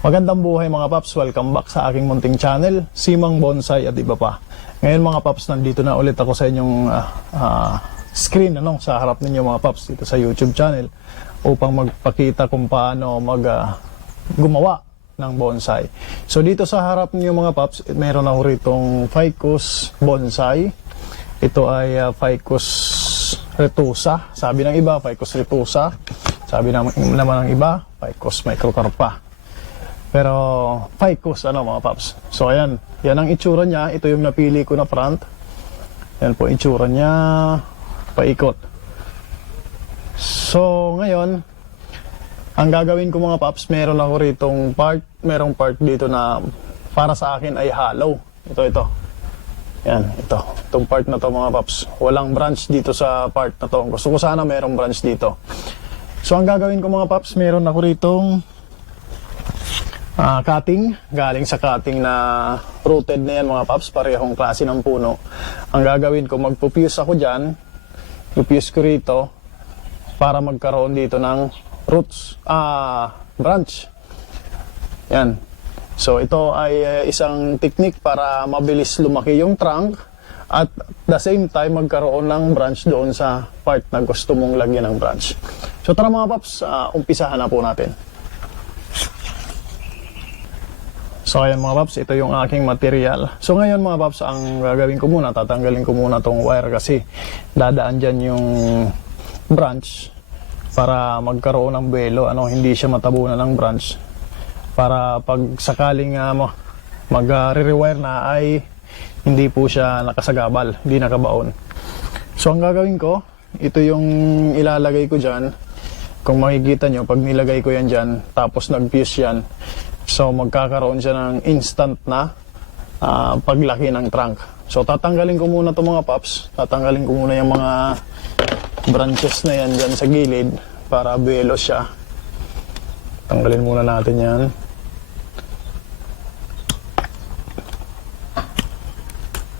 Magandang buhay mga paps, welcome back sa aking munting channel, Simang Bonsai at iba pa. Ngayon mga paps, nandito na ulit ako sa inyong screen sa harap ninyo mga paps dito sa YouTube channel upang magpakita kung paano gumawa ng bonsai. So dito sa harap ninyo mga paps, meron ako ritong Ficus bonsai. Ito ay Ficus retusa, sabi ng iba Ficus retusa, sabi naman ng iba Ficus microcarpa. Pero Ficus mga paps. So ayan, yan ang itsura niya. Ito yung napili ko na front. Yan po itsura niya, paikot. So ngayon, ang gagawin ko mga paps, meron ako ritong merong part dito na para sa akin ay hollow. Ito. Yan, ito. Itong part na to mga paps. Walang branch dito sa part na to. Gusto ko sana merong branch dito. So ang gagawin ko mga paps, meron ako ritong cutting, galing sa cutting na rooted na yan mga paps, parehong klase ng puno. Ang gagawin ko, magpupuse ako dyan, pupuse ko rito para magkaroon dito ng roots, branch. Yan. So ito ay isang technique para mabilis lumaki yung trunk at the same time magkaroon ng branch doon sa part na gusto mong lagyan ng branch. So tara mga paps, umpisahan na po natin. So ayan mga paps, ito yung aking material. So ngayon mga paps, ang gagawin ko muna, tatanggalin ko muna tong wire kasi dadaan dyan yung branch para magkaroon ng buwelo, hindi siya matabunan ng branch. Para pag sakaling mag-rewire na ay hindi po siya nakasagabal, hindi nakabaon. So ang gagawin ko, ito yung ilalagay ko dyan. Kung makikita nyo, pag nilagay ko yan dyan, tapos nag-fuse yan, so magkakaroon siya ng instant na paglaki ng trunk. So tatanggalin ko muna itong mga paps. Tatanggalin ko muna yung mga branches na yan dyan sa gilid para buwelo siya. Tanggalin muna natin yan.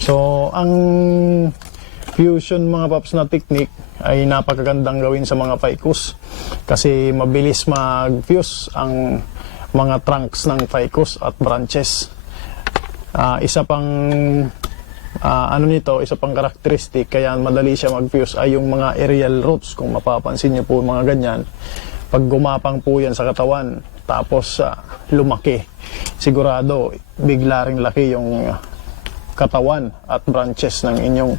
So ang fusion mga paps na technique ay napakagandang gawin sa mga Ficus kasi mabilis mag-fuse ang mga trunks ng Ficus at branches. Isa pang isa pang karakteristik kaya madali siya mag-fuse ay yung mga aerial roots. Kung mapapansin niyo po mga ganyan, pag gumapang po yan sa katawan tapos lumaki, sigurado bigla ring laki yung katawan at branches ng inyong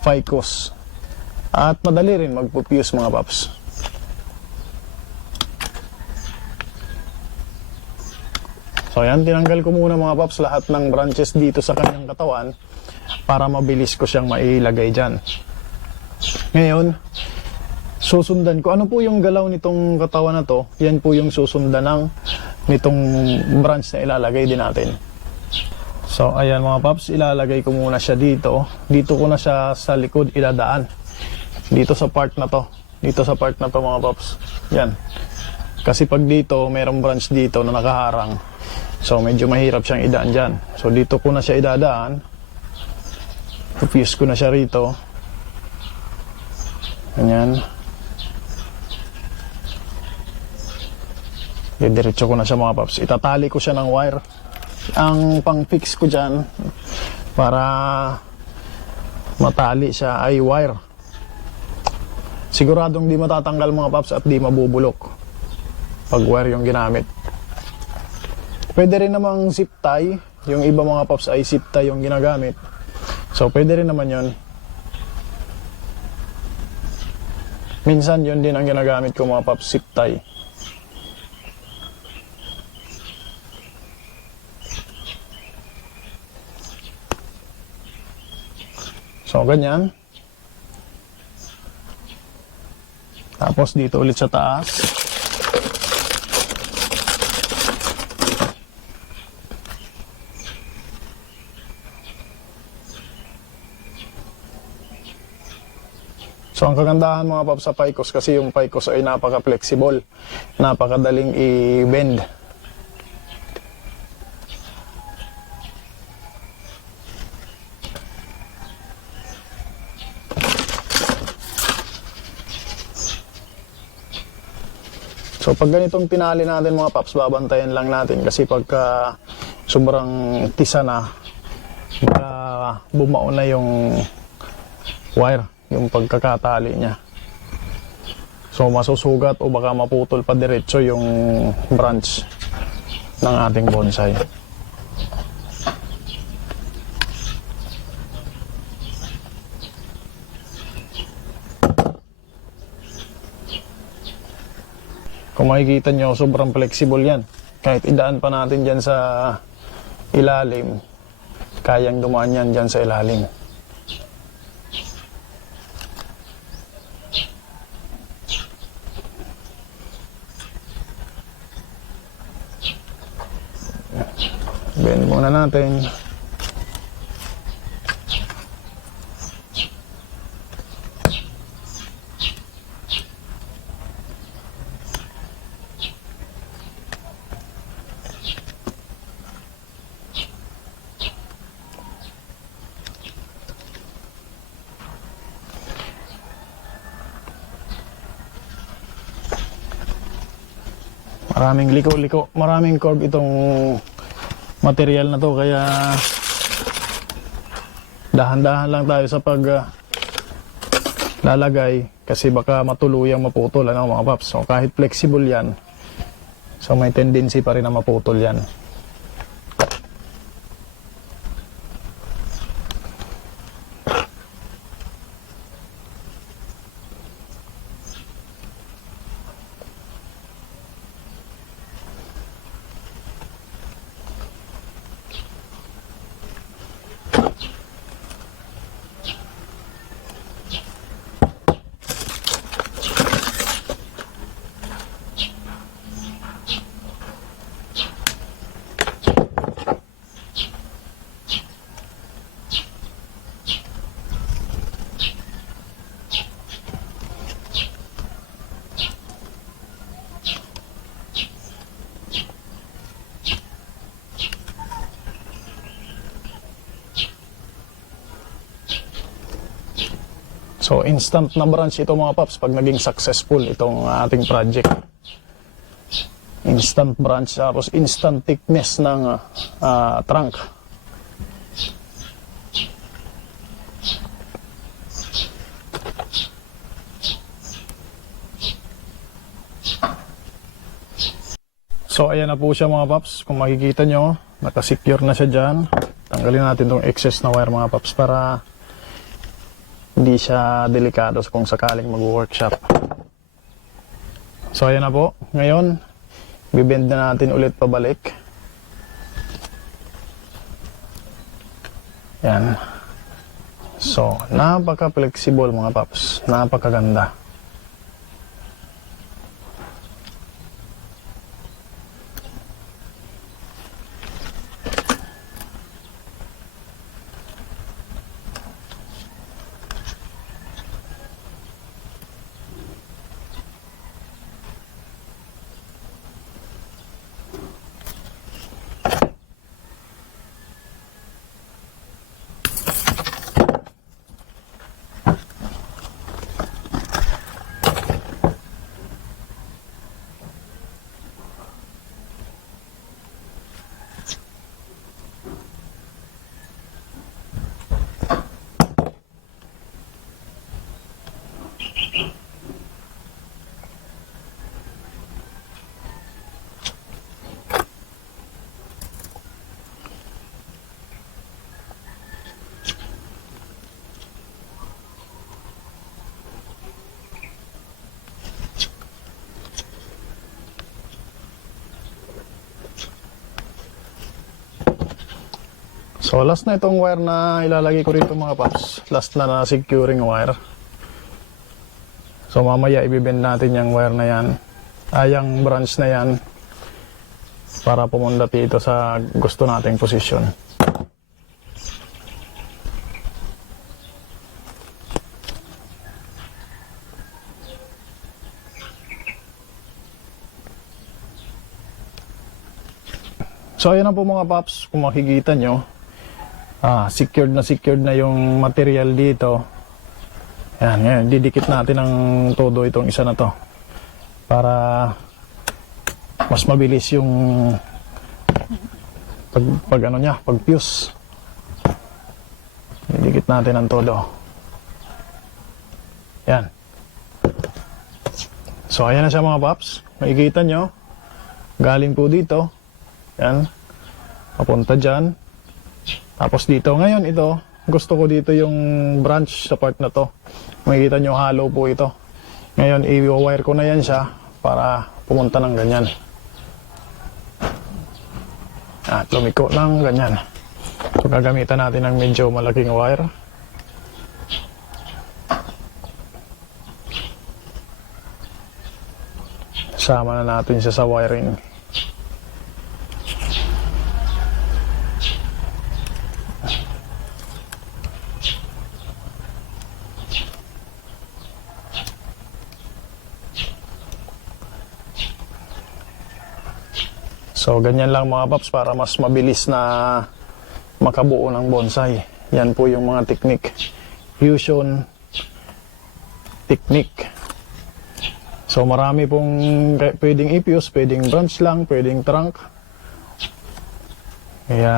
Ficus at madali rin mag-fuse mga paps. So yan, tinanggal ko muna mga paps lahat ng branches dito sa kanyang katawan para mabilis ko siyang mailagay dyan. Ngayon, susundan ko. Ano po yung galaw nitong katawan na to? Yan po yung susundan nitong branch na ilalagay din natin. So ayan mga paps, ilalagay ko muna siya dito. Dito ko na siya sa likod iladaan. Dito sa part na to. Dito sa part na to mga paps. Yan. Kasi pag dito, mayroong branch dito na nakaharang. So medyo mahirap siyang idaan dyan. So dito ko na siya idadaan. Fuse ko na siya rito. Ganyan. Didiretso ko na siya mga paps. Itatali ko siya ng wire. Ang pang-fix ko dyan para matali siya ay wire. Siguradong di matatanggal mga paps at di mabubulok pag wire yung ginamit. Pwede rin namang zip tie. Yung iba mga paps ay zip tie yung ginagamit. So pwede rin naman yun. Minsan yun din ang ginagamit ko mga paps, zip tie. So ganyan. Tapos dito ulit sa taas. So ang kagandahan mga paps sa Ficus kasi yung Ficus ay napaka-flexible, napakadaling i-bend. So pag ganitong tinali natin mga paps, babantayan lang natin kasi pagka sobrang tisa na, baka bumao na yung wire, yung pagkakatali niya. So masusugat o baka maputol pa diretso yung branch ng ating bonsai. Kung makikita nyo, sobrang flexible yan. Kahit idaan pa natin dyan sa ilalim, kayang dumaan yan dyan sa ilalim. Bend muna natin. Maraming liko-liko, maraming curve itong material na to, kaya dahan-dahan lang tayo sa pag lalagay kasi baka matuluyang maputol, ano mga paps. So kahit flexible yan, so may tendency pa rin na maputol yan. So instant na branch ito mga paps pag naging successful itong ating project. Instant branch, tapos instant thickness ng trunk. So ayan na po siya mga paps. Kung makikita nyo, nakasecure na siya dyan. Tanggalin natin itong excess na wire mga paps para hindi siya delikado kung sakaling mag-workshop. So ayan na po. Ngayon, bibend na natin ulit pabalik. Yan. So, napaka-flexible mga paps. Napakaganda. So last na itong wire na ilalagay ko rito mga paps. Last na securing wire. So mamaya ibibend natin yung wire na yan. Yung branch na yan. Para pumunta dito sa gusto nating posisyon. So ayan na po mga paps. Kung makikita nyo, secured na yung material dito. Yan, ngayon didikit natin ng todo itong isa na to para mas mabilis yung pag ano niya, pag fuse. Didikit natin ang todo. Yan. So ayan na siya mga paps. Makikita nyo, galing po dito. Yan. Papunta dyan. Tapos dito. Ngayon ito, gusto ko dito yung branch sa part na to. Makikita nyo, hollow po ito. Ngayon, i-wire ko na yan siya para pumunta ng ganyan. At lumiko lang ganyan. So gagamitan natin ng medyo malaking wire. Sama na natin siya sa wiring. So ganyan lang mga paps para mas mabilis na makabuo ng bonsai. Yan po yung mga technique. Fusion technique. So marami pong pwedeng i-fuse, pwedeng branch lang, pwedeng trunk. Kaya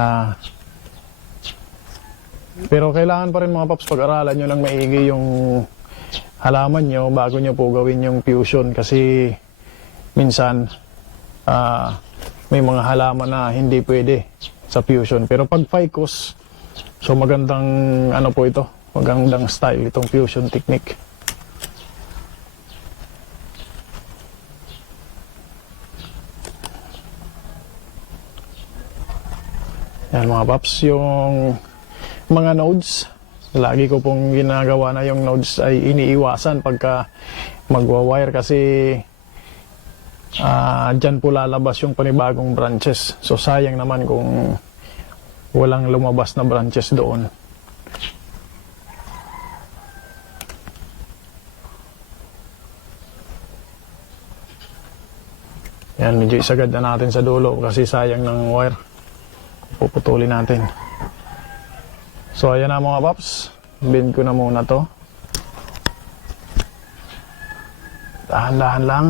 pero kailangan pa rin mga paps pag-aralan nyo ng maigi yung halaman nyo bago nyo po gawin yung fusion kasi minsan may mga halaman na hindi pwede sa fusion. Pero pag ficus, so magandang ano po ito, magandang style itong fusion technique. Yan mga paps, yung mga nodes, lagi ko pong ginagawa na yung nodes ay iniiwasan pagka magwa-wire kasi dyan po lalabas yung panibagong branches. So sayang naman kung walang lumabas na branches doon. Yan, medyo isagad na natin sa dulo kasi sayang ng wire. Puputulin natin. So ayan na mga paps, bend ko na muna to. Dahan-dahan lang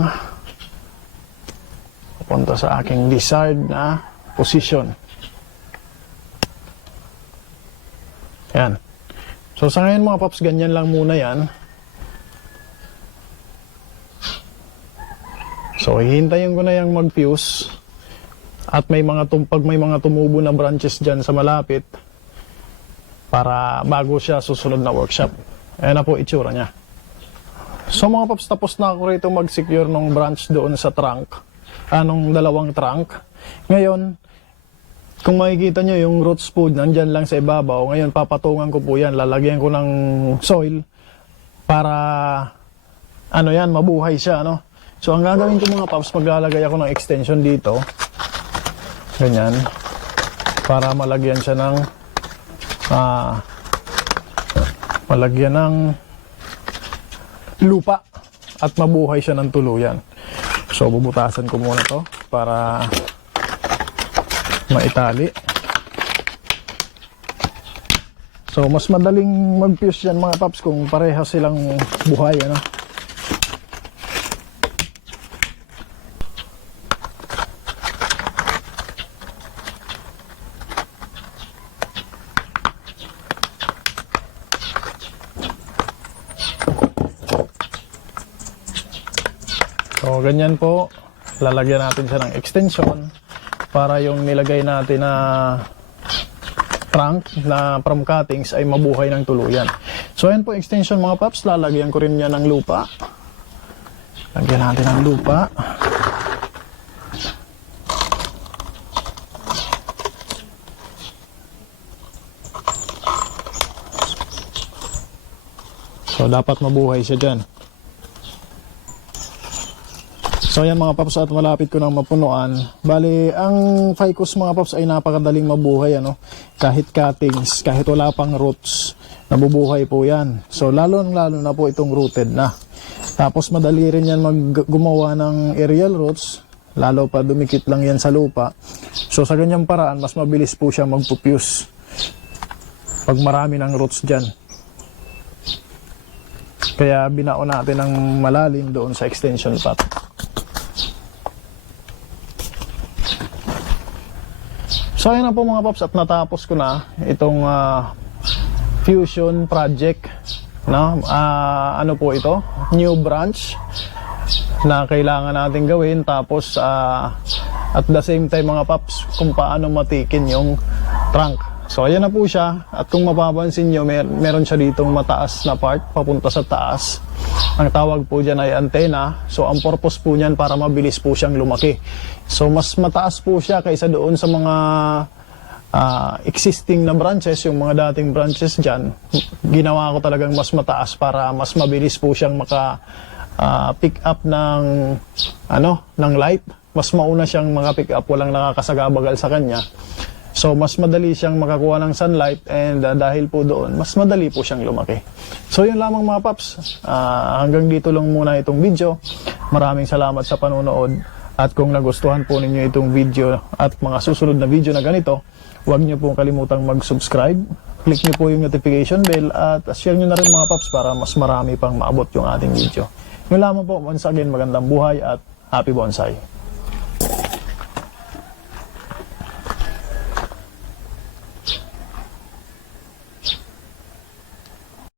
papunta sa aking desired na position. Yan. So sa ngayon mga paps, ganyan lang muna yan. So hihintayin ko na yung mag-fuse. At may mga pag may mga tumubo na branches dyan sa malapit para bago siya susunod na workshop. Ayan na po itsura niya. So mga paps, tapos na ako rito mag-secure ng branch doon sa trunk. Anong dalawang trunk. Ngayon, kung makikita nyo yung roots po nandyan lang sa ibabaw. Ngayon papatungan ko po yan. Lalagyan ko ng soil para ano yan, mabuhay siya. No? So ang gagawin ko mga paps, maglalagay ako ng extension dito. Ganyan. Para malagyan siya ng malagyan ng lupa at mabuhay siya ng tuluyan. So bubutasan ko muna to para maitali. So mas madaling mag-fuse yan mga paps kung pareha silang buhay, ano. So ganyan po, lalagyan natin siya ng extension para yung nilagay natin na trunk na from cuttings ay mabuhay ng tuluyan. So ayan po extension mga paps, lalagyan ko rin niya ng lupa. Lagyan natin ng lupa. So dapat mabuhay siya dyan. So ayan mga paps, at malapit ko nang mapunuan. Bali, ang ficus mga paps ay napakadaling mabuhay, ano. Kahit cuttings, kahit wala pang roots, nabubuhay po yan. So lalo na po itong rooted na. Tapos madali rin yan gumawa ng aerial roots, lalo pa dumikit lang yan sa lupa. So sa ganyang paraan, mas mabilis po siya magpupuse pag marami ng roots dyan. Kaya binao natin ng malalim doon sa extension pot. So ayan na po mga paps, at natapos ko na itong fusion project, no? Ano po ito? New branch na kailangan natin gawin, tapos at the same time mga paps, kung paano matikin yung trunk. So ayan na po siya, at kung mapapansin nyo, meron siya ditong mataas na part papunta sa taas. Ang tawag po dyan ay antena. So ang purpose po niyan para mabilis po siyang lumaki. So mas mataas po siya kaysa doon sa mga existing na branches. Yung mga dating branches dyan, ginawa ko talagang mas mataas para mas mabilis po siyang pick up ng ng light. Mas mauna siyang pick up, walang nakakasagabagal sa kanya. So mas madali siyang makakuha ng sunlight, and dahil po doon, mas madali po siyang lumaki. So yun lamang mga paps, hanggang dito lang muna itong video. Maraming salamat sa panonood, at kung nagustuhan po ninyo itong video at mga susunod na video na ganito, huwag niyo pong kalimutang mag-subscribe, click niyo po yung notification bell, at share niyo na rin mga paps para mas marami pang maabot yung ating video. Yun lamang po, once again, magandang buhay at happy bonsai!